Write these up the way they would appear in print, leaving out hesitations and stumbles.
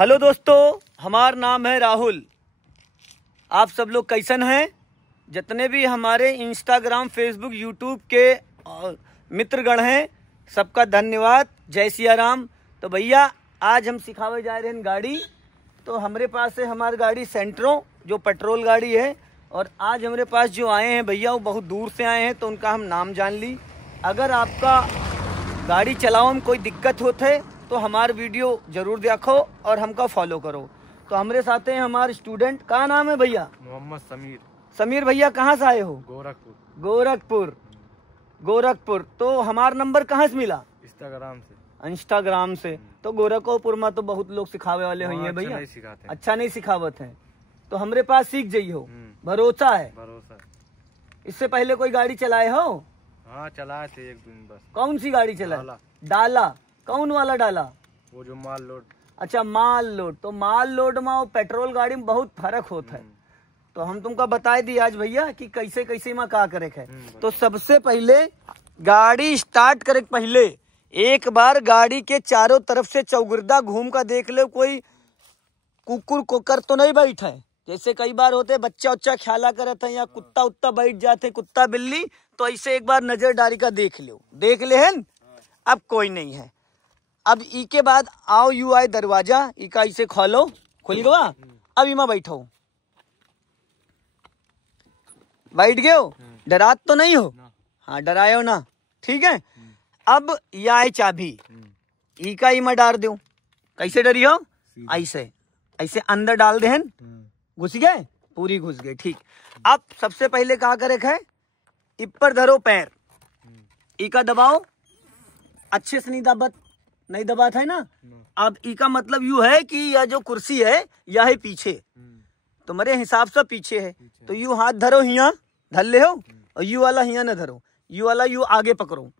Hello दोस्तों, हमारा नाम है राहुल। आप सब लोग कैसन हैं? जितने भी हमारे इंस्टाग्राम, फेसबुक, यूट्यूब के मित्रगण हैं, सबका धन्यवाद। जय सिया राम। तो भैया आज हम सिखावे जा रहे हैं गाड़ी। तो हमारे पास है हमारी गाड़ी सेंट्रो, जो पेट्रोल गाड़ी है। और आज हमारे पास जो आए हैं भैया वो बहुत दूर से आए हैं, तो उनका हम नाम जान ली। अगर आपका गाड़ी चलाओ में कोई दिक्कत होते तो हमारे वीडियो जरूर देखो और हमका फॉलो करो। तो हमारे साथ हैं हमारे स्टूडेंट। का नाम है भैया? मोहम्मद समीर। समीर भैया कहाँ से आए हो? गोरखपुर। गोरखपुर। गोरखपुर। तो हमारा नंबर कहाँ से मिला? इंस्टाग्राम से। तो गोरखपुर में तो बहुत लोग सिखावे वाले हुई हैं भैया। अच्छा नहीं सिखावत है तो हमरे पास सीख जाइए। भरोसा है। इससे पहले कोई गाड़ी चलाए हो? हाँ चलाए थे एक दिन बस। कौन सी गाड़ी चलाए? डाला। कौन वाला डाला? वो जो माल लोड। अच्छा, माल लोड। तो माल लोड में और पेट्रोल गाड़ी में बहुत फर्क होता है। तो हम तुमको बताए दी आज भैया कि कैसे कैसे में का करे है। तो सबसे पहले गाड़ी स्टार्ट करे पहले एक बार गाड़ी के चारों तरफ से चौगिर्दा घूम कर देख ले, कोई कुकुर कोकर तो नहीं बैठा है। जैसे कई बार होते बच्चा उच्चा ख्याला करते हैं या कुत्ता उत्ता बैठ जाते, कुत्ता बिल्ली, तो ऐसे एक बार नजर डाली का देख लो। देख ले हैं? अब कोई नहीं है। अब ई के बाद आओ यू आए दरवाजा, ई का इसे खोलो। खुल गया? अब इमा बैठो। बैठ गए हो? डरात तो नहीं हो? हाँ डराए हो ना, ठीक है। अब यह है चाबी, ई का इमा डाल दो। कैसे डरी हो? ऐसे ऐसे अंदर डाल दे। घुस गए? पूरी घुस गए, ठीक। अब सबसे पहले क्या करे है, ऊपर धरो पैर, ई का दबाओ। अच्छे से नहीं दबाता है ना। अब ई का मतलब यू है कि यह जो कुर्सी है यह है पीछे, तुम्हारे हिसाब से पीछे है। तो यू हाथ धरो, हिया धर ले हो, और यू वाला हिया न धरो, यू वाला यू आगे पकड़ो,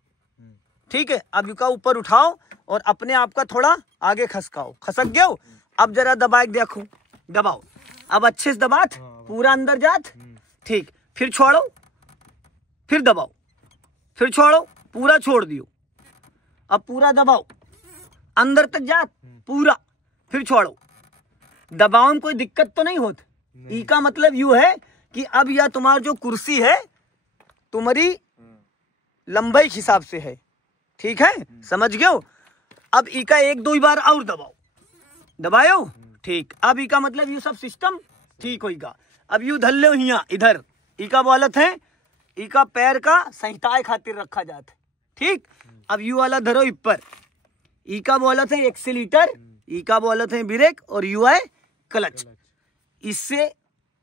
ठीक है। अब यू का ऊपर उठाओ और अपने आप का थोड़ा आगे खसकाओ। खसक गयो? अब जरा दबा के देखो, दबाओ। अब अच्छे से दबात, पूरा अंदर जात, ठीक। फिर छोड़ो, फिर दबाओ, फिर छोड़ो, पूरा छोड़ दियो। अब पूरा दबाओ, अंदर तक जात पूरा, फिर छोड़ो। दबाव में कोई दिक्कत तो नहीं होती। ई का मतलब यू है कि अब यह तुम्हारी जो कुर्सी है तुम्हारी लंबाई के हिसाब से है, ठीक है। समझ गए? अब ई का एक दो बार और दबाओ। दबायो? ठीक। अब ई का मतलब यू सब सिस्टम ठीक होगा। अब यू धर लो हिया इधर, ई का बोलत है, ई का पैर का संहिताए खातिर रखा जाता है, ठीक। अब यू वाला धरो ऊपर, ई का बोलत है एक्सीलेटर, ई का बोलत है ब्रेक, और यू है क्लच। इससे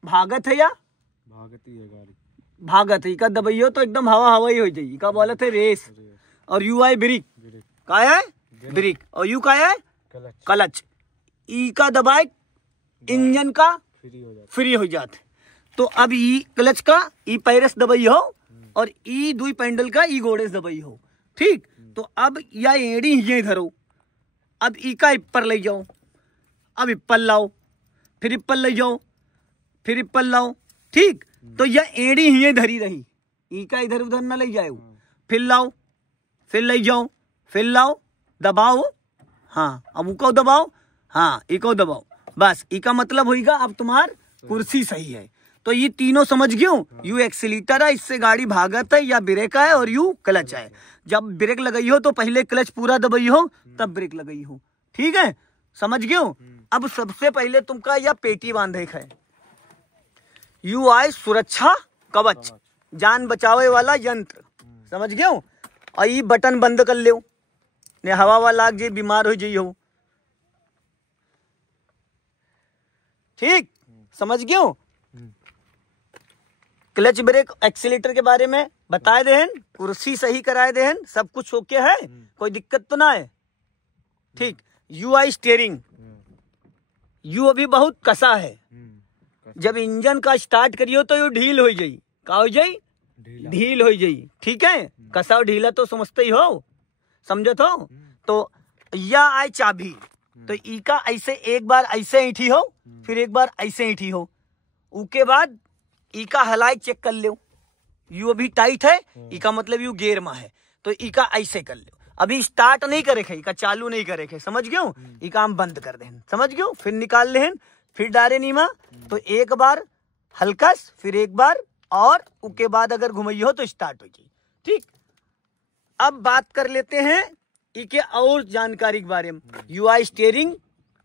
भागत है या भागती है गाड़ी? भागत है। ई का दबाइयो तो एकदम हवा हवा ही हो जाएगी। ई का बोलत है रेस, और यू है ब्रेक। का है? ब्रेक। और यू का है? क्लच। ई का दबाए इंजन का फ्री हो जाते। तो अब ई क्लच का ई पैरस दबाई हो, और ई दुई पैंडल का ई गोड़े दबाई हो, ठीक। तो अब या एड़ी ये धरो। अब ई का ऊपर ले जाओ, अब ऊपर लाओ, फिर ऊपर ले जाओ, फिर ऊपर लाओ, ठीक। तो यह एड़ी ही धरी रही, ई का इधर उधर न ले जाओ। फिर लाओ, फिर ले जाओ, फिर लाओ, दबाओ। हाँ अब उसको दबाओ, हाँ ई को दबाओ। बस ई का मतलब होगा अब तुम्हार कुर्सी सही है। तो ये तीनों समझ गयो। यू एक्सीलेटर है, इससे गाड़ी भागत है, या ब्रेक है, और यू क्लच है। जब ब्रेक लगाई हो तो पहले क्लच पूरा दबाई हो, तब ब्रेक लगाई हो, ठीक है। समझ गयो? अब सबसे पहले तुमका यह पेटी बांधे है। यू आई सुरक्षा कवच, जान बचावे वाला यंत्र। समझ गयो? और ये बटन बंद कर लो, ने हवा वाला लाग जे बीमार हो जाई हो, ठीक। समझ गयो? क्लच ब्रेक एक्सीलेटर के बारे में बताए देहन, कुर्सी सही कराए देहन, सब कुछ ओके है, कोई दिक्कत तो ना है, ठीक। यू आई स्टीयरिंग, यू अभी बहुत कसा है। जब इंजन का स्टार्ट करियो तो यू ढील हो जाई। का हो जाई? ढील हो जाई, ठीक है। कसा और ढीला तो समझते ही हो, समझत हो। तो यह आई चाबी। तो ई का ऐसे एक बार ऐसे ईठी हो, फिर एक बार ऐसे ईठी हो, उसके बाद ई का हलाई चेक कर लो। यू अभी टाइट है, ई का मतलब यू गेयर में है, तो ई का ऐसे कर लो। अभी स्टार्ट नहीं करे खे, इका चालू नहीं करे खे, समझ गयो। ई काम बंद कर दे, समझ गयो। फिर निकाल ले, फिर डारे नीमा। तो एक बार हल्कस, फिर एक बार, और उसके बाद अगर घुमाइयो तो स्टार्ट हो जाए। ठीक, अब बात कर लेते हैं इके और जानकारी के बारे में। यूआई स्टीयरिंग,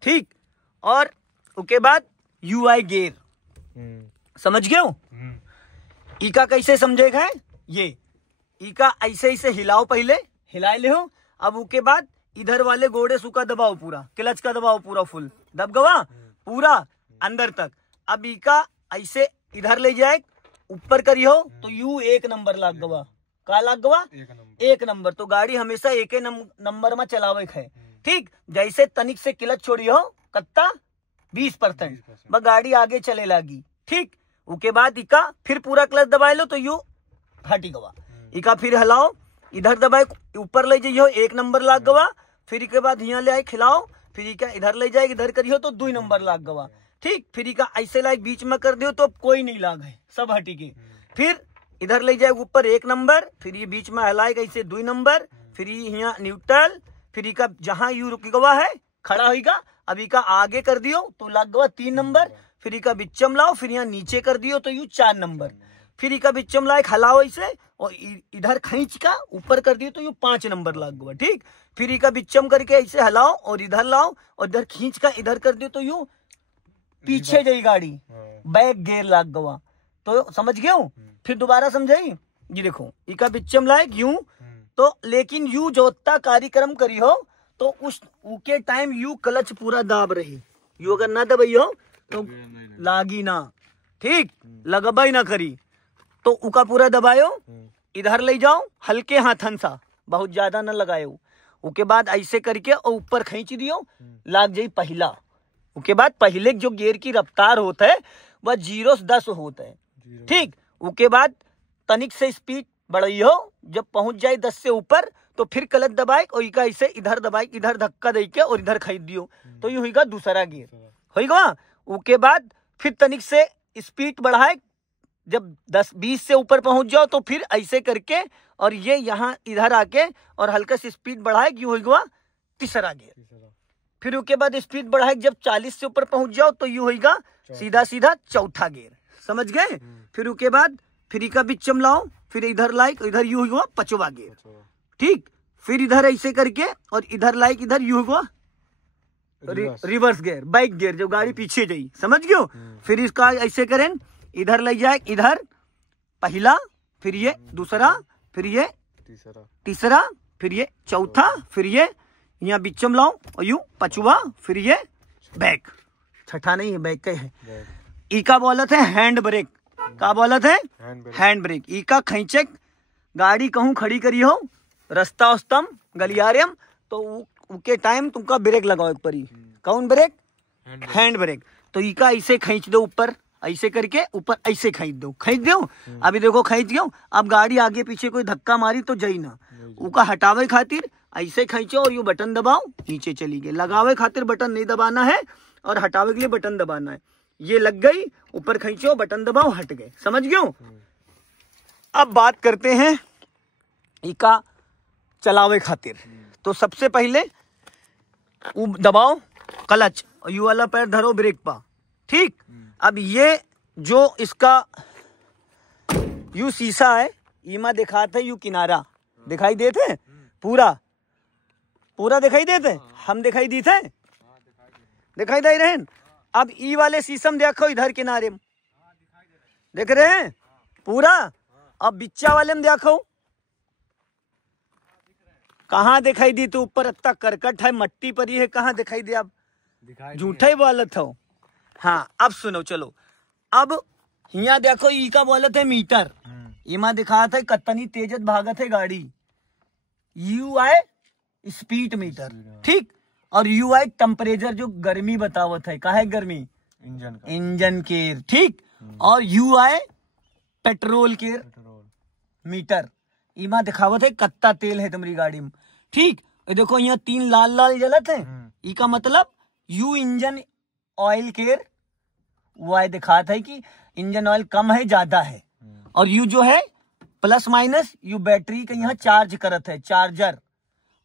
ठीक, और उसके बाद यूआई गेयर, समझ गयो। इका कैसे समझेगा, ये इका ऐसे ऐसे हिलाओ, पहले हिलाए ले हो। अब उसके बाद इधर वाले गोड़े सुका दबाओ, पूरा क्लच का दबाओ, पूरा फुल दब गवा, पूरा अंदर तक। अब इका ऐसे इधर ले जाए, ऊपर करियो तो यू 1 नंबर लाग गवा। का लाग गवा? 1 नंबर। तो गाड़ी हमेशा 1 नंबर में चलावे है। ठीक, जैसे तनिक से क्लच छोड़ियो, कत्ता 20%, बस गाड़ी आगे चले लागी। ठीक, उसके बाद इका फिर पूरा क्लच दबाए लो तो यू हटी गवा। इका फिर हलाओ, इधर दबाए, ऊपर ले जाइयो, 1 नंबर लाग गवा। फिर इसके बाद यहाँ ले आए, खिलाओ, फिर इका इधर ले जाए, इधर करियो तो 2 नंबर लाग गवा। ठीक, फिर इका ऐसे लाइक बीच में कर दियो तो कोई नहीं लाग है, सब हटी के। फिर इधर ले जाए ऊपर 1 नंबर, फिर ये बीच में हलाए ऐसे 2 नंबर, फिर यहाँ न्यूट्रल, फिर इका जहां यू रुक गवा है खड़ा होगा। अब इका आगे कर दियो तो लाग गवा 3 नंबर, फिर इका बिच्चम लाओ, फिर यहाँ नीचे कर दियो तो यू 4 नंबर, फिर इका बिच्चम लाए हलाओ ऐसे, और इधर खींच का ऊपर कर दियो तो यू 5 नंबर लाग गवा। ठीक, फिर इका बिच्चम करके ऐसे हलाओ और इधर लाओ, और इधर खींच का इधर कर दियो तो यू पीछे जाई गाड़ी, बैक गेयर लाग गवा। तो समझ गए? फिर दोबारा समझाई, ये देखो इका बिच्चम लायक यूं, तो लेकिन यू जोता कार्यक्रम करी हो तो उस के टाइम यू क्लच पूरा दाब रही, यू अगर ना दबाई हो तो लागी ना। ठीक, लगबाई ना करी तो उका पूरा दबायो, इधर ले जाओ हल्के हाथन सा, बहुत ज्यादा ना लगायो। उसके बाद ऐसे करके और ऊपर खींच दियो, लाग जाई पहला। उसके बाद पहले जो गियर की रफ्तार होता है वह 0 से 10 होता है। ठीक, उसके बाद तनिक से स्पीड बढ़ाई हो, जब पहुंच जाए 10 से ऊपर तो फिर क्लच दबाए और इका ऐसे इधर दबाए, इधर धक्का दे के और इधर खींच दियो तो ये होगा दूसरा गियर, होगा। उसके बाद फिर तनिक से स्पीड बढ़ाए, जब 10-20 से ऊपर पहुंच जाओ तो फिर ऐसे करके और ये यहाँ इधर आके और हल्का से स्पीड बढ़ाए, ये होगा तीसरा गियर। फिर उसके बाद स्पीड बढ़ाए, जब 40 से ऊपर पहुंच जाओ तो ये होगा सीधा सीधा चौथा गियर, समझ गए। फिर उसके बाद फिर इका बिच्चम लाओ, फिर इधर लाइक, इधर यू हुआ 5वां गियर। ठीक, फिर इधर ऐसे करके और इधर लाइक, इधर यू हुआ रिवर्स गियर, बाइक गियर, जो गाड़ी पीछे जाई, समझ गयो। फिर इसका ऐसे करें, इधर ले जाए, इधर पहला, फिर ये दूसरा, फिर ये तीसरा, फिर ये चौथा, फिर ये यहाँ बिच्चम लाओ और यूं 5वां, फिर ये बैक, छठा नहीं है, बैक का है। इका बोलत है हैंड ब्रेक, का बोलत है हैंड ब्रेक। इका खींचे गाड़ी कहूं खड़ी करी हो, रास्ता उस्तम गलियारेम, तो उके टाइम तुमका ब्रेक लगाओ एक परी। कौन ब्रेक? Hand brake. तो इका ऐसे खींच दो ऊपर, ऐसे करके ऊपर ऐसे खींच दो, खींच दो। अभी देखो खींच गयो। अब गाड़ी आगे पीछे कोई धक्का मारी तो जाई ना, उका हटावे खातिर ऐसे खींचो और यू बटन दबाओ, नीचे चली गई। लगावे खातिर बटन नहीं दबाना है और हटावे के लिए बटन दबाना है। ये लग गई, ऊपर खींचो, बटन दबाओ, हट गए, समझ गयो। अब बात करते हैं इका चलावे खातिर। तो सबसे पहले दबाओ क्लच और यू वाला पैर धरो ब्रेक पा। ठीक, अब ये जो इसका यू शीशा है, इमा दिखाते यू किनारा दिखाई देते, पूरा पूरा दिखाई देते, हम दिखाई देते, दिखाई दे रहे हैं। अब ई वाले शीशम देखो, इधर किनारे में देख रहे हैं पूरा। अब बिच्चा वाले में देखो, कहाँ दिखाई दी? तो ऊपर इतना करकट है, मट्टी परी है, कहाँ दिखाई दे? अब झूठा ही बोलत हो। हाँ, अब सुनो, चलो अब यहाँ देखो, ई का बोलत है मीटर, इमा दिखाता है कतनी तेजत भागत है गाड़ी, यू आई स्पीड मीटर। ठीक, और यू आई टेम्परेचर, जो गर्मी बतावत है, काहे गर्मी? Engine care. ठीक, और यू आई पेट्रोल केयर मीटर, इमा दिखावत है कत्ता तेल है तुम्हारी गाड़ी में। ठीक, देखो यहाँ 3 लाल लाल जलत है, इसका मतलब यू इंजन ऑयल केयर, वो आई दिखाता है कि इंजन ऑयल कम है ज्यादा है। और यू जो है प्लस माइनस, यू बैटरी का यहाँ चार्ज करत है, चार्जर,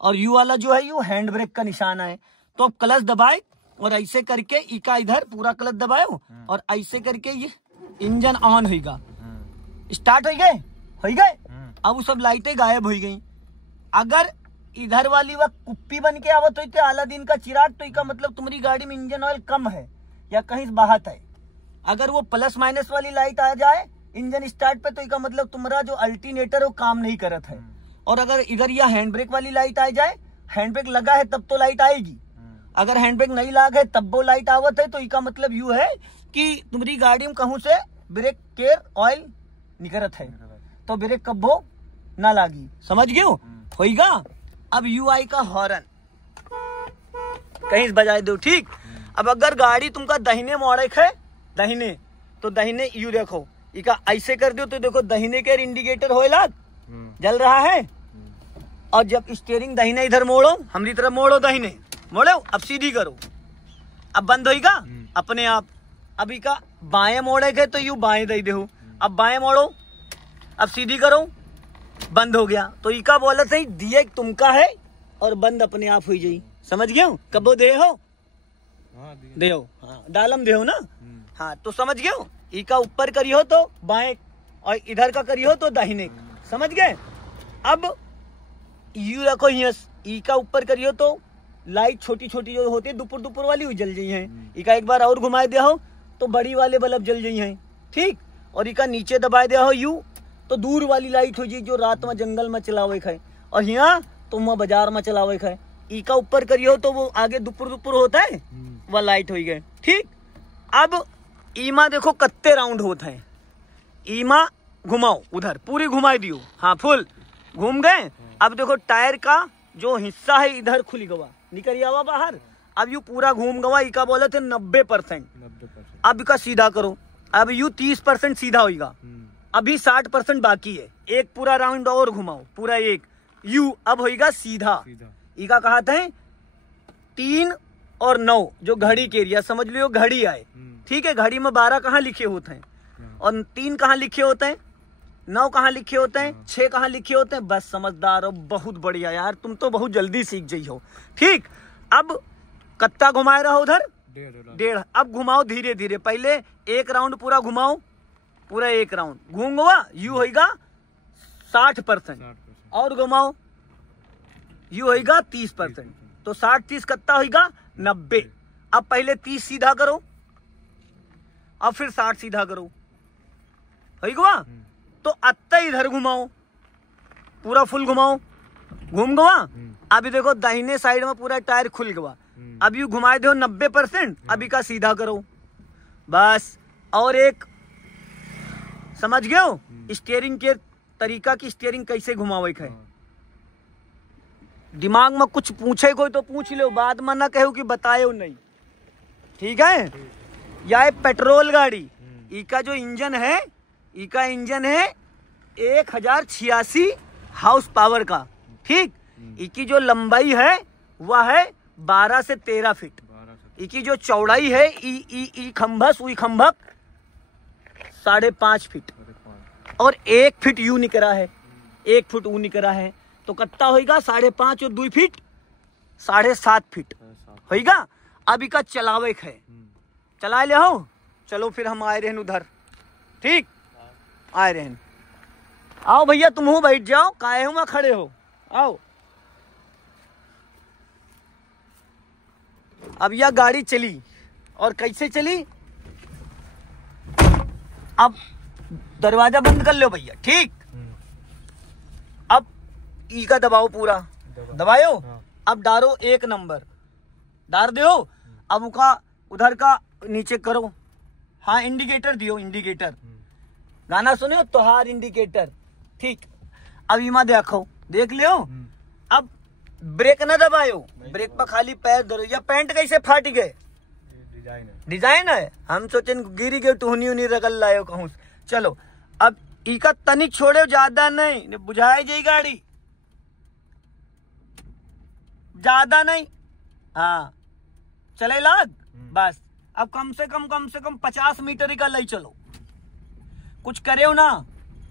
और यू वाला जो है यू हैंड ब्रेक का निशान है। तो अब क्लच दबाए और ऐसे करके ई का इधर पूरा क्लच दबाओ और ऐसे करके ये इंजन ऑन होगा, स्टार्ट हो गए। अब वो सब लाइटें गायब हो गई। अगर इधर वाली वह कुप्पी बन के आवत हुई अलादीन का चिराग, तो इसका मतलब तुम्हारी गाड़ी में इंजन ऑयल कम है या कहीं बहात है। अगर वो प्लस माइनस वाली लाइट आ जाए इंजन स्टार्ट पे, तो इसका मतलब तुम्हारा जो अल्टरनेटर वो काम नहीं करत है। और अगर इधर यह हैंड ब्रेक वाली लाइट आ जाए, हैंड ब्रेक लगा है तब तो लाइट आएगी, अगर हैंड ब्रेक नहीं लगा है तब वो लाइट आवत है, तो इसका मतलब यू है कि तुम्हारी गाड़ी में कहूं से ब्रेक केयर ऑयल निकलत है, तो ब्रेक कब्बो ना लागी। समझ गए होगा। अब यूआई का हॉर्न कहीं बजाए दो, ठीक। अब अगर गाड़ी तुमका दाहिने मोड़े है, दाहिने, तो दाहिने यू देखो, इका ऐसे कर दो तो देखो दाहिने के इंडिकेटर होएला जल रहा है। और जब स्टीयरिंग दाहिने इधर मोड़ो, हमारी तरफ मोड़ो, दाहिने मोड़ो, अब सीधी करो, अब बंद होगा अपने आप। अभी का बाएं मोड़े गए तो यू बाएं दे दो, अब बाएं मोड़ो, अब सीधी करो, बंद हो गया। तो इका बोला सही दिए तुमका है और बंद अपने आप हुई जाई। समझ गए हो। कबो दे हो दे हो, हाँ डालम दे हो ना, हाँ तो समझ गए हो। इका ऊपर करियो तो बाएं और इधर का करियो तो दाहिने। समझ गए। अब यू रखो यस, ई का ऊपर करियो तो लाइट छोटी छोटी जो होती है दुपुर दुपुर वाली वो जल जाई है। इका एक बार और घुमाए दिया हो तो बड़ी वाले बल्ब जल जाई हैं, ठीक। और इका नीचे दबाए दिया हो यू तो दूर वाली लाइट हो जाए जो रात में जंगल में चलावे खाए, और यहाँ तुम बाजार में चलावे खाए। इका ऊपर करियो तो वो आगे दुपुर दुपुर होता है, वह लाइट हो गए, ठीक। अब ईमा देखो कत्ते राउंड होता है, ईमा घुमाओ उधर, पूरी घुमाई दियो, हाँ फुल घूम गए। अब देखो टायर का जो हिस्सा है इधर खुल गवा, निकल आवा बाहर। अब यू पूरा घूम गवा, इका बोले थे 90%। अब इका सीधा करो, अब यू 30% सीधा होगा, अभी 60% बाकी है। एक पूरा राउंड और घुमाओ, पूरा एक यू अब होगा सीधा। इका कहा था 3 और 9 जो घड़ी के एरिया समझ लियो, घड़ी आए, ठीक है। घड़ी में 12 कहाँ लिखे होते हैं और 3 कहाँ लिखे होते हैं, 9 कहाँ लिखे होते हैं, 6 कहाँ लिखे होते हैं। बस समझदार हो, बहुत बढ़िया यार, तुम तो बहुत जल्दी सीख जाई हो, ठीक। अब कत्ता घुमाए रहो उधर 1.5, अब घुमाओ धीरे धीरे, पहले एक राउंड पूरा घुमाओ, पूरा एक राउंड घूम गवा, यू होगा 60%, और घुमाओ यू होगा 30%, तो 60-30 कत्ता होगा 90। अब पहले 30 सीधा करो, अब फिर 60 सीधा करो, होगा। तो अत्ता इधर घुमाओ, पूरा फुल घुमाओ, घूम गवा। अभी देखो दाहिने साइड में पूरा टायर खुल गवा, अभी घुमाए दो 90%, अभी का सीधा करो बस। और एक समझ गए हो स्टीयरिंग के तरीका की, स्टीयरिंग कैसे घुमावे है। दिमाग में कुछ पूछे कोई तो पूछ लो, बाद में ना कहो कि बताए नहीं, ठीक है। यह पेट्रोल गाड़ी, इका जो इंजन है, इका इंजन है 1086 हाउस पावर का, ठीक। इकी जो लंबाई है वह है 12 से 13 फीट, इकी जो चौड़ाई है ई खंभस हुई खंभक 5.5 फीट, और 1 फीट यू निकला है, 1 फुट ऊ निकला है, तो कत्ता होगा 5.5 और 2 फीट 7.5 फीट होगा। अब इका चलावे है, चला ले हो। चलो फिर हम आए रहन उधर, ठीक, आए रहन। आओ भैया तुम हो, बैठ जाओ, काहे हो खड़े हो, आओ। अब यह गाड़ी चली, और कैसे चली, अब दरवाजा बंद कर लो भैया, ठीक। अब ई का दबाओ, पूरा दबाओ। अब डारो 1 नंबर डार दो। अब उका उधर का नीचे करो, हाँ इंडिकेटर दियो, इंडिकेटर गाना सुने तोहार इंडिकेटर, ठीक। अब इमा देखो, देख लियो। अब ब्रेक न दबायो, ब्रेक पर खाली पैर धरो। या पैंट कैसे फाट गए, डिजाइन है, हम सोचे गिरी गए टूहनी उनी रगल लायो कहूं। चलो अब इका तनिक छोड़े, ज्यादा नहीं, बुझाई जाई गाड़ी, ज्यादा नहीं, हाँ चले लाग बस। अब कम से कम 50 मीटर का ले चलो, कुछ करे हो ना,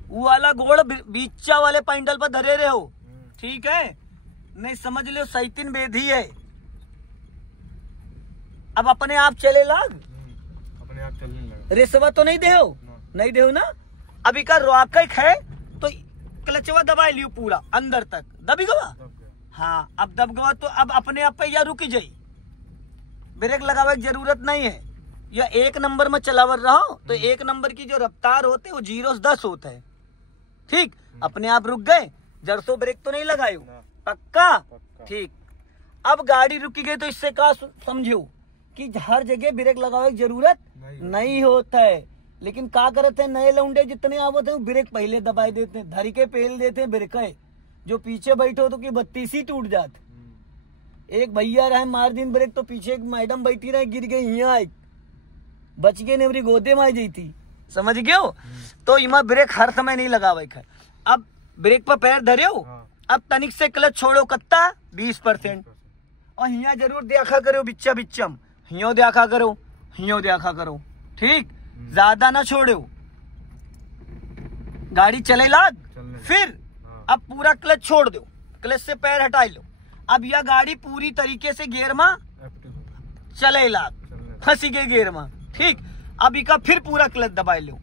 वो वाला गोड़ बीचा वाले पैंडल पर धरे रहे हो, ठीक है। नहीं समझ लो सैतीन बेधी है। अब अपने आप चले लाग, अपने आप चलने लगा। रेसवा तो नहीं देहो, नहीं देहो ना। अभी का रॉकेट है तो क्लचवा दबा लियो पूरा अंदर तक, दबी गवा। हाँ अब दब गवा तो अब अपने आप पे या रुक जाई, ब्रेक लगावे की जरूरत नहीं है। या एक नंबर में चलावर रहो तो एक नंबर की जो रफ्तार होते वो 0 से 10 होता है। ठीक, अपने आप रुक गए, जरसो ब्रेक तो नहीं लगायो, पक्का ठीक। अब गाड़ी रुकी गई तो इससे क्या समझो कि हर जगह ब्रेक लगावे की जरूरत नहीं होता है। लेकिन क्या करते हैं नए लौंडे जितने आवते हैं ब्रेक पहले दबाई देते हैं, धरी के पेल देते हैं ब्रेक, जो पीछे बैठे हो तो कि 32 ही टूट जाते। एक भैया रहे मार दिन ब्रेक तो पीछे एक मैडम बैठी रहे, गिर गई, यहाँ बच गए, नेवरी गोदे में आ गई थी, समझ गए हो। तो इमा ब्रेक हर समय नहीं लगावे। अब ब्रेक पर पैर धरे हो, अब तनिक से क्लच छोड़ो कत्ता 20%, और हिया जरूर देखा करो बिच्चा बिच्चम, हियो देखा करो, हियो देखा करो, ठीक, ज्यादा ना छोड़ो, गाड़ी चले लाग। फिर अब पूरा क्लच छोड़ दो, क्लच से पैर हटा लो। अब यह गाड़ी पूरी तरीके से गियर में चले लाग, फंसी गई गियर में, ठीक। अब इका फिर पूरा क्लच दबा लो।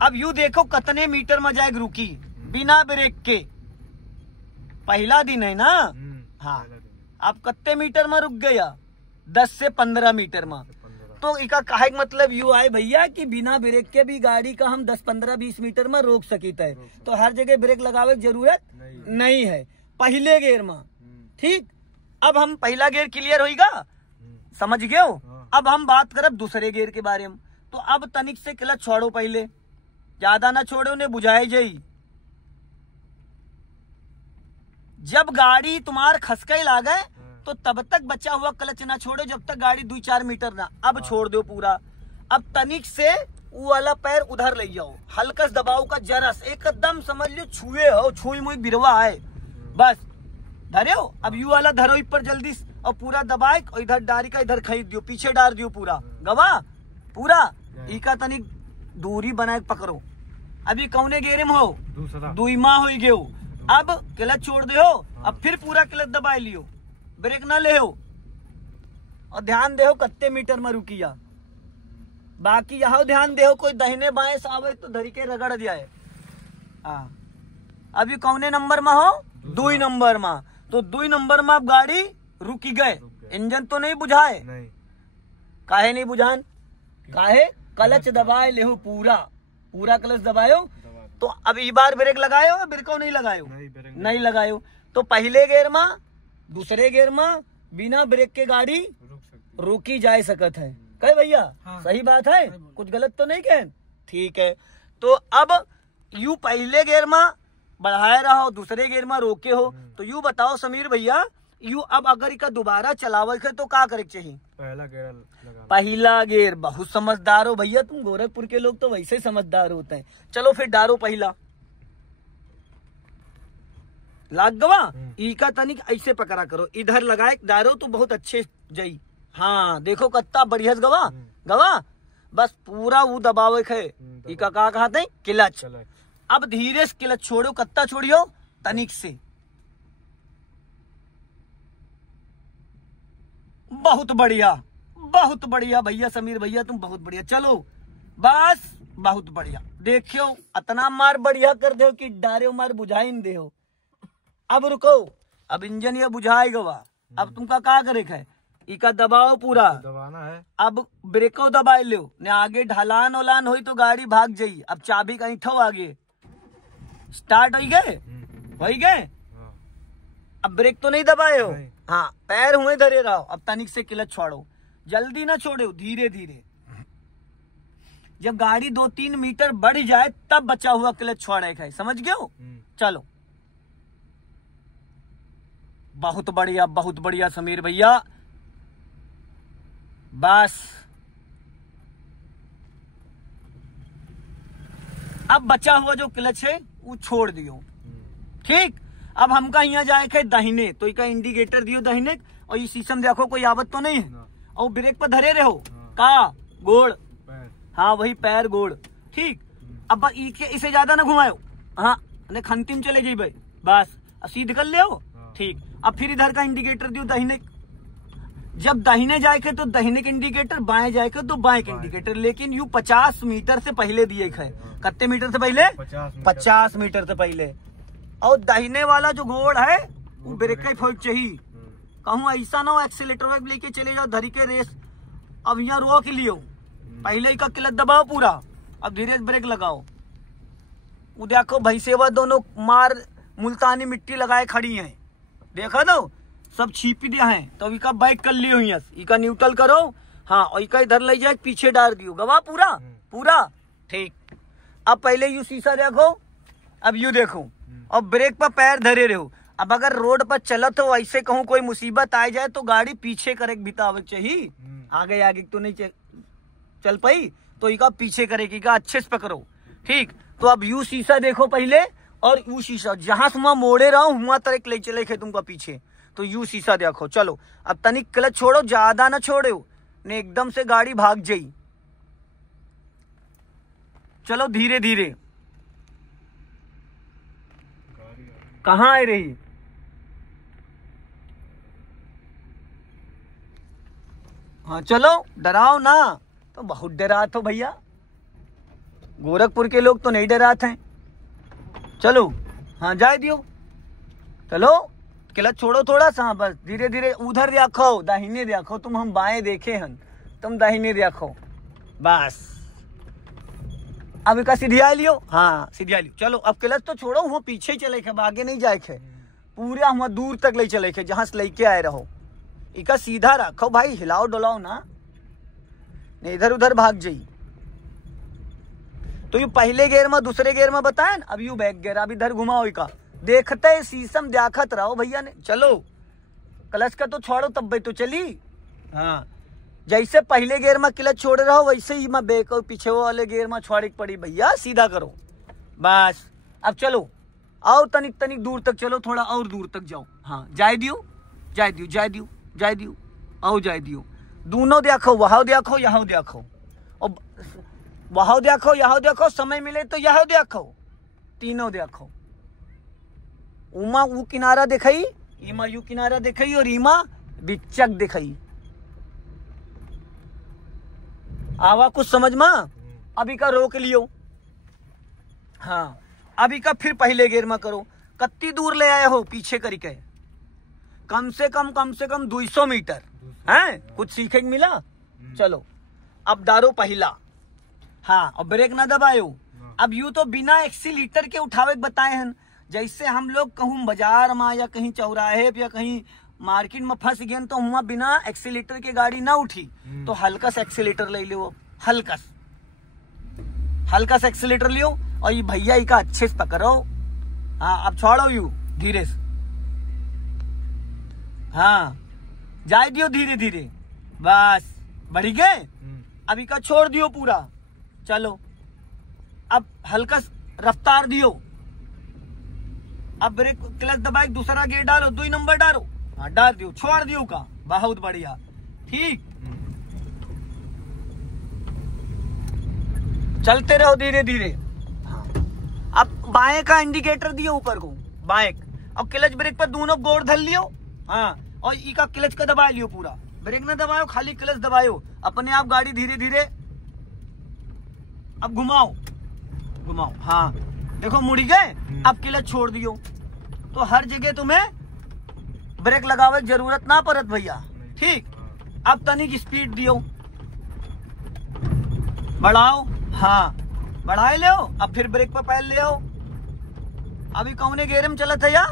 अब यू देखो कितने मीटर में जाएगी रुकी बिना ब्रेक के, पहला दिन है ना। हाँ अब कितने मीटर में रुक गया, 10 से 15 मीटर में। तो इका कहे मतलब यू आए भैया कि बिना ब्रेक के भी गाड़ी का हम 10, 15, 20 मीटर में रोक सकते है। तो हर जगह ब्रेक लगावे की जरूरत नहीं है, पहले गियर में, ठीक। अब हम पहला गियर क्लियर होगा, समझ गए हो। अब हम बात करब दूसरे गियर के बारे में। तो अब तनिक से क्लच छोड़ो, पहले ज्यादा ना छोड़ो, उन्हें बुझाए जाई। जब गाड़ी तुम्हार खसके लागे तो तब तक बचा हुआ क्लच ना छोड़ो जब तक गाड़ी 2-4 मीटर ना, अब छोड़ दो पूरा। अब तनिक से वो वाला पैर उधर ले जाओ, हल्का दबाव का जरस, एकदम समझ लो छुए हो, छुई मुई बिरवा है, बस धरे हो। अब यू वाला धरो ऊपर जल्दी और पूरा दबाए, और इधर डारी का इधर खरीद दियो, पीछे डार दियो पूरा, गवा पूरा इका तनिक दूरी बनाए पकड़ो। अभी कौने गेरे में हो, दुईमा हो गए हो। अब क्लच छोड़ दे हो, अब फिर पूरा क्लच दबाए लियो, ब्रेक ना ले हो, और ध्यान दे हो कितने मीटर में रुकिया। बाकी यहाँ ध्यान दे हो कोई दाहिने बाएं सावे तो धरी के रगड़ जाए। अभी कौने नंबर में हो, 2 नंबर में। तो 2 नंबर में अब गाड़ी रुकी गए, इंजन तो नहीं बुझाए, काहे नहीं बुझान, काहे क्लच दबाए ले हो, पूरा पूरा क्लच दबायो। तो अब इस बार ब्रेक लगायो, ब्रेको नहीं लगायो, नहीं लगायो। तो पहले गियर में दूसरे गियर में बिना ब्रेक के गाड़ी रुकी जा सकत है, कहे भैया। सही बात है, कुछ गलत तो नहीं कह, ठीक है। तो अब यू पहले गियर में बढ़ाए रहो, दूसरे गियर में रोके हो। तो यू बताओ समीर भैया, यू अब अगर इका दोबारा चलावल है तो क्या करे चाहिए, पहला गियर लगा, पहला गियर। बहुत समझदार हो भैया तुम, गोरखपुर के लोग तो वैसे समझदार होते हैं। चलो फिर डारो पहला, लाग गवा। ई का तनिक ऐसे पकड़ा करो, इधर लगाए डारो तो बहुत अच्छे जाई। हाँ देखो कत्ता बढ़िया गवा, गवा बस पूरा वो दबावे है। ई का कहते हैं क्लच। अब धीरे से क्लच छोड़ो, कत्ता छोड़ियो तनिक से, बहुत बढ़िया, बहुत बढ़िया भैया समीर भैया तुम बहुत बढ़िया। चलो बस बहुत बढ़िया, देखियो इतना मार बढ़िया कर दो कि डारे मार बुझाई न दे। अब रुको, अब इंजन ये बुझाएगा। अब तुमका क्या करे है, इका दबाओ पूरा, दबाना है। अब ब्रेको दबाए लो, ने आगे ढलान वलान हुई तो गाड़ी भाग जाई। अब चाबी कहीं ठो आगे स्टार्ट हो गए, अब ब्रेक तो नहीं दबाए हो। हाँ पैर हुए धरे रहो, अब तनिक से क्लच छोड़ो, जल्दी ना छोड़ो, धीरे धीरे। जब गाड़ी 2-3 मीटर बढ़ जाए तब बचा हुआ क्लच छोड़े है, समझ गए हो। चलो बहुत बढ़िया, बहुत बढ़िया समीर भैया, बस अब बचा हुआ जो क्लच है वो छोड़ दियो, ठीक। अब हमका यहाँ जाए है दाहिने, तो इसका इंडिकेटर दियो दाहिने, और ये शीशम देखो कोई आवत तो नहीं है, और ब्रेक पर धरे रहो का गोड़, हाँ वही पैर गोड़, ठीक। अब इसे ज्यादा ना घुमाओ, हाँ खंती में चले जाइए भाई, बस सीध कर ले, ठीक। अब फिर इधर का इंडिकेटर दियो दाहिने, जब दाहिने जाए के तो दाहिने के इंडिकेटर, बाएं जाए के तो बाएं के इंडिकेटर, लेकिन यू 50 मीटर से पहले दिए है। कितने मीटर से पहले? 50 मीटर से पहले। और दाहिने वाला जो घोड़ है वो ब्रेक का फौज चाहिए। कहूँ ऐसा ना हो एक्सीलेटर लेके चले जाओ धरी के रेस। अब यहाँ रोक लियो, पहले ही का क्लच दबाओ पूरा, अब धीरे से ब्रेक लगाओ। वो देखो भैंसेवा दोनों मार मुल्तानी मिट्टी लगाए खड़ी हैं, देखा दो सब छीपी दिया है। तो इका बाइक कर लियो, इका न्यूट्रल करो। हाँ, और इका इधर ले जाए पीछे डाल दियो, गवा पूरा पूरा ठीक। अब पहले यू शीशा देखो, अब यू देखो, और ब्रेक पर पैर धरे रहो। अब अगर रोड पर चलत हो ऐसे कहूँ कोई मुसीबत आ जाए तो गाड़ी पीछे करे बितावे चाहिए, आगे आगे तो नहीं चल पाई, तो इका पीछे करेगी का अच्छे से पकड़ो ठीक। तो अब यू शीशा देखो पहले, और यू शीशा जहां से वहां मोड़े रहो वहां तक ले चले खे तुमका पीछे, तो यू शीशा देखो। चलो अब तनिक क्लच छोड़ो, ज्यादा ना छोड़ो ने एकदम से गाड़ी भाग जाई। चलो धीरे धीरे, कहाँ आ रही? हाँ चलो, डराओ ना, तो बहुत डराते हो भैया, गोरखपुर के लोग तो नहीं डराते हैं। चलो हाँ जाए दियो, चलो क्लच छोड़ो थोड़ा सा, बस धीरे धीरे। उधर देखो, दाहिने देखो, तुम हम बाएं देखे हैं, तुम दाहिने देखो बस। अब इसका सीधिया लियो, हाँ सीधिया लियो। चलो अब क्लच तो छोड़ो, वो पीछे चले खे, आगे नहीं जाए खे, पूरा हम दूर तक ले चले खे जहां से लेके आए रहो। इका सीधा रखो भाई, हिलाओ डुलाओ ना, नहीं इधर उधर भाग जाई। तो यू पहले गेयर में दूसरे गेयर में बताए, अब यू बैक गेयर। अब इधर घुमाओ, इका देखते शीशम देखत रहो भैया ने। चलो क्लच का तो छोड़ो तब भाई तो चली। हाँ, जैसे पहले गेयर में क्लच छोड़ रहो वैसे ही मैं बैक और पीछे वाले गेयर में छोड़ पड़ी भैया, सीधा करो बस। अब चलो और तनिक तनिक दूर तक चलो, थोड़ा और दूर तक जाओ। हाँ जाए दियो, जाए दियो, जाए दियो, जाए दियो, और जाए दियो। दोनों देखो, वहां देखो यहाँ देखो, और वहां देखो यहाँ देखो, समय मिले तो यहाँ देखो, तीनों देखो। उमा वो किनारा दिखाई, इमा यू किनारा दिखाई, और इमा बिचक दिखाई। आवा कुछ समझ में? अभी का रोक लियो। हाँ अभी का फिर पहले गेर में करो। कत्ती दूर ले आए हो पीछे करके? कम से कम 200 मीटर है, कुछ सीखे मिला। चलो अब डारो पहला। हाँ, और ब्रेक ना दबायो। अब यू तो बिना एक्सीलीटर के उठावे बताए हैं। जैसे हम लोग कहूँ बाजार में या कहीं चौराहे या कहीं मार्केट में फंस गए तो वहां बिना एक्सीलीटर के गाड़ी ना उठी, तो हल्का सा एक्सीलीटर ले लो, हल्का सा एक्सीलीटर लियो, और ये भैया का अच्छे से पकड़ो। हाँ अब छोड़ो यू धीरे से, हाँ जाए दियो धीरे धीरे, बस बढ़ गए। अभी का छोड़ दियो पूरा। चलो अब हल्का रफ्तार दियो, अब ब्रेक क्लच दबाए, दूसरा गेयर डालो, 2 नंबर डालो। हाँ डाल दियो, छोड़ दियो का, बहुत बढ़िया ठीक। चलते रहो धीरे धीरे। हाँ अब बाएं का इंडिकेटर दियो ऊपर को, बाएं। अब क्लच ब्रेक पर दोनों गोड़ धर लियो। हाँ, और ई का क्लच का दबा लियो पूरा, ब्रेक ना दबाओ, खाली क्लच दबाओ, अपने आप गाड़ी धीरे धीरे। अब घुमाओ घुमाओ, हाँ देखो मुड़ी गए। अब क्लच छोड़ दियो, तो हर जगह तुम्हें ब्रेक लगावे जरूरत ना पड़त भैया ठीक। अब तनिक स्पीड दियो, बढ़ाओ, हाँ बढ़ाए ले। अब फिर ब्रेक पर पैर ले आओ। अभी कौने गेयर में चला था या?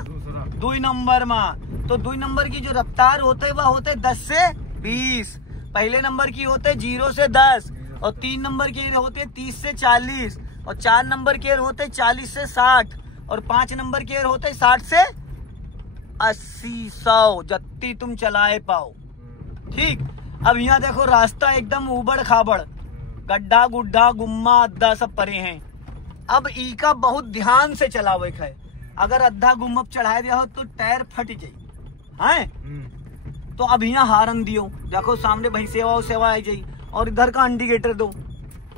2 नंबर में। तो 2 नंबर की जो रफ्तार होते है वह होते 10 से 20। पहले नंबर की होते 0 से 10, और 3 नंबर के होते 30 से 40, और 4 नंबर के होते 40 से 60, और 5 नंबर के होते 60 से 80, 100, जत्ती तुम चलाए पाओ ठीक। अब यहाँ देखो रास्ता एकदम उबड़ खाबड़, गड्ढा गुड्ढा गुम्मा अद्धा सब परे हैं। अब ई का बहुत ध्यान से चलावे है, अगर अद्धा गुम्मप चढ़ाए दिया हो तो टायर फट जाये है। तो अब यहाँ हारन दियो, देखो सामने भाई सेवा आई जाई, और इधर का इंडिकेटर दो।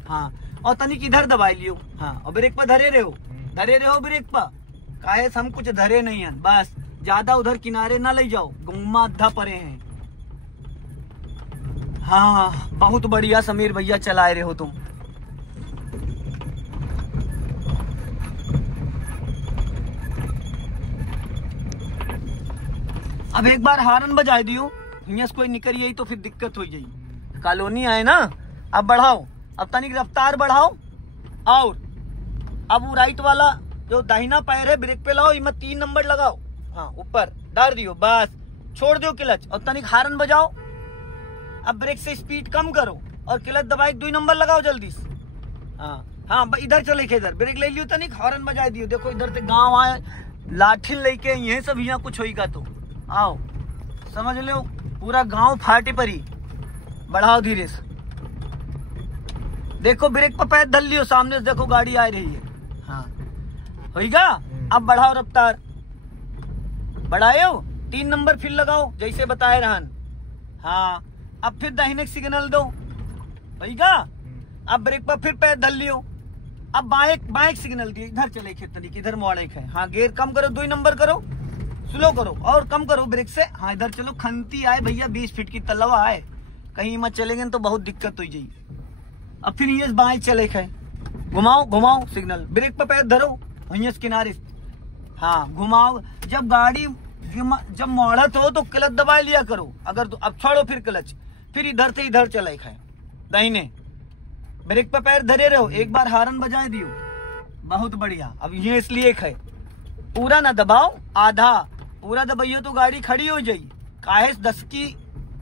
हाँ, और तनिक इधर दबाई लियो। हाँ, और ब्रेक पर धरे रहो ब्रेक पर, काहे हम कुछ धरे नहीं है, बस ज्यादा उधर किनारे ना ले जाओ, गुम्मा अद्धा परे हैं। हाँ बहुत बढ़िया समीर भैया चलाए रहे हो तुम। अब एक बार हारन बजाए दियो, हियां से कोई निकल यही तो फिर दिक्कत हो जाई। कॉलोनी आए ना, अब बढ़ाओ, अब तनिक रफ्तार बढ़ाओ। और अब वो राइट वाला जो दाहिना पैर है ब्रेक पे लाओ, इनमें 3 नंबर लगाओ। हाँ ऊपर डाल दियो, बस छोड़ दियो क्लच और तनिक हारन बजाओ। अब ब्रेक से स्पीड कम करो और क्लच दबाए 2 नंबर लगाओ जल्दी से। हाँ इधर चले के इधर ब्रेक ले लियो, तनिक हारन बजाए दियो। देखो इधर से गांव आए, लाठी लेके यही सब यहाँ कुछ होगा तो आओ, समझ लो पूरा गांव फाटे परी। बढ़ाओ धीरे से, देखो ब्रेक पर पैर धल लियो, सामने से देखो गाड़ी आ रही है। हाँ होगा, अब बढ़ाओ रफ्तार, बढ़ाओ 3 नंबर फिर लगाओ जैसे बताए रहन। हाँ अब फिर दाहिने सिग्नल दो, होगा। अब ब्रेक पर फिर पैर धल लियो, अब बाएं सिग्नल दियो, इधर चले खे तरीके, इधर मोड़े है। हाँ गियर कम करो, 2 नंबर करो, स्लो करो और कम करो ब्रेक से। हाँ इधर चलो, खंती आए भैया 20 फीट की तलवा आए, कहीं मत चलेंगे तो बहुत दिक्कत हो जाएगी। अब फिर ये बाएं चले खे, घुमाओ सिग्नल, ब्रेक पर पैर धरो वहीं किनारे। हाँ घुमाओ, जब गाड़ी जब मोड़त हो तो क्लच दबा लिया करो। अगर तो अब छोड़ो फिर क्लच, फिर इधर से इधर चले खे दाहिने, ब्रेक पर पैर धरे रहो, एक बार हारन बजाए दियो, बहुत बढ़िया। अब ये इसलिए खे पूरा ना दबाओ, आधा पूरा दबाइयो तो गाड़ी खड़ी हो जाई। काहे 10 की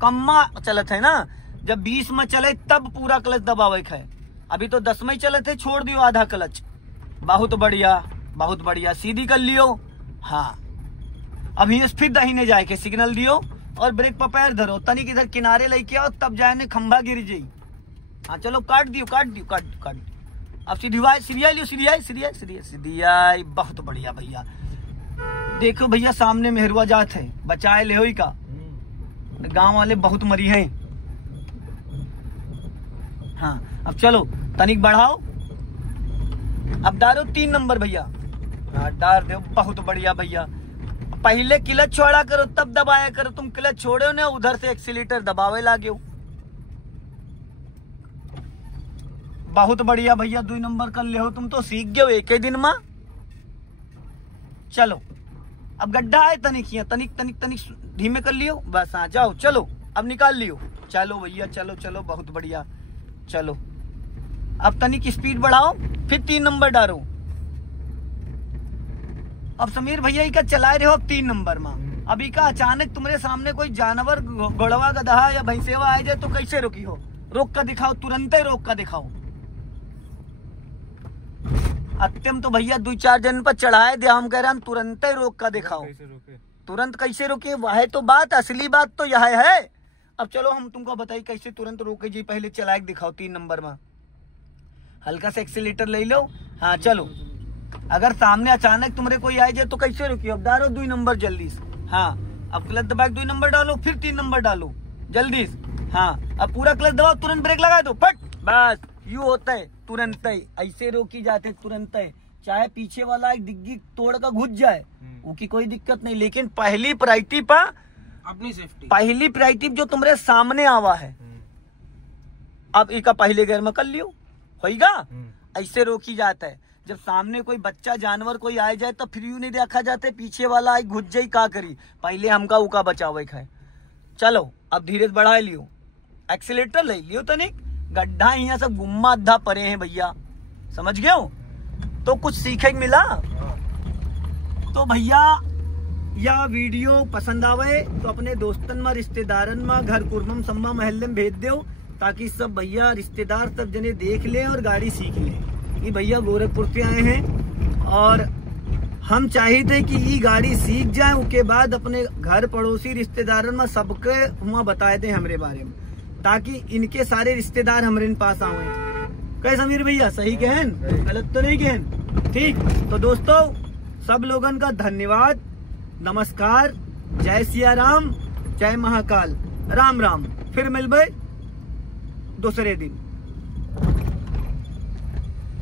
कम्मा चलत है ना, जब 20 में चले तब पूरा क्लच दबावे है। अभी तो 10 में ही चलत है, छोड़ दियो आधा क्लच। बहुत बढ़िया सीधी कर लियो। हाँ अब ये फिर दाहिने जाए के सिग्नल दियो और ब्रेक पर पैर धरो, तनिक इधर किनारे लेके आओ, तब जाए खंभा गिर जाई। हाँ चलो काट दियो। अब सीधी आई, बहुत बढ़िया भैया। देखो भैया सामने मेहरुआ जात है, बचाए ले होई का, गांव वाले बहुत मरी हैं। हाँ अब चलो तनिक बढ़ाओ, अब डालो 3 नंबर भैया। हाँ डाल दो, बहुत बढ़िया भैया। पहले क्लच छोड़ा करो तब दबाया करो, तुम क्लच छोड़ो ना उधर से एक्सीलेटर दबावे लागो। बहुत बढ़िया भैया, 2 नंबर कर ले हो, तुम तो सीख गए एक ही दिन में। चलो अब गड्ढा है तनिक धीमे कर लियो, बस। हाँ जाओ चलो, अब निकाल लियो। चलो भैया चलो बहुत बढ़िया। चलो अब तनिक स्पीड बढ़ाओ, फिर 3 नंबर डालो। अब समीर भैया का चला रहे हो अब 3 नंबर में। अभी का अचानक तुम्हारे सामने कोई जानवर, घोड़वा गधा या भैंसेवा आ जाए तो कैसे रोकी हो? रोक कर दिखाओ, तुरंत ही रोक कर दिखाओ। अत्यम तो भैया 2-4 जन पर चढ़ाए दे, हम कह रहे हैं तुरंत ही रोक कर दिखाओ। तुरंत कैसे रोके, वह तो बात, असली बात तो यह है। अब चलो हम तुमको बताइए कैसे तुरंत रोके जी। पहले चला के दिखाओ 3 नंबर में, हल्का सा एक्सीलेटर ले लो। हाँ चलो, अगर सामने अचानक तुम्हारे कोई आ जाए तो कैसे रोकियो? अब डालो 2 नंबर जल्दी से। हाँ अब क्लच दबा 2 नंबर डालो, फिर 3 नंबर डालो जल्दी से। हाँ अब पूरा क्लच दबाओ, तुरंत ब्रेक लगा दो, फट, बस यू होता है तुरंत ही। ऐसे रोकी जाते तुरंत ही, चाहे पीछे वाला एक डिग्गी तोड़ का घुस जाए, उसकी कोई दिक्कत नहीं। लेकिन पहली प्रायोरिटी पर अपनी सेफ्टी, पहली प्रायोरिटी जो तुम्हारे सामने आवा है, अब एक पहले गेयर में कर लियो, होगा। ऐसे रोकी जाता है। जब सामने कोई बच्चा जानवर कोई आ जाए तो फिर यूं नहीं देखा जाता पीछे वाला आई घुस जाई का करी, पहले हमका उका बचावे है। चलो अब धीरे से बढ़ा लियो, एक्सीलेटर ले लियो तनिक। गड्ढा यहाँ सब गुम्मा अद्धा परे हैं भैया, समझ गए हो? तो कुछ सीखे मिला। तो भैया यह वीडियो पसंद आवे तो अपने दोस्तन में, रिश्तेदारन में, घर कुर्मम सम्मा महल्ले में भेज दो, ताकि सब भैया रिश्तेदार सब जने देख ले और गाड़ी सीख ले। ये भैया गोरखपुर से आए हैं और हम चाहते कि ये गाड़ी सीख जाए, उसके बाद अपने घर पड़ोसी रिश्तेदारन में सबके वहाँ बताए दें हमारे बारे में, ताकि इनके सारे रिश्तेदार हमारे पास आए। कैसे समीर भैया, सही कहन? गलत तो नहीं कहन? ठीक। तो दोस्तों सब लोगन का धन्यवाद, नमस्कार, जय सिया राम, जय महाकाल, राम राम। फिर मिलबे दूसरे दिन।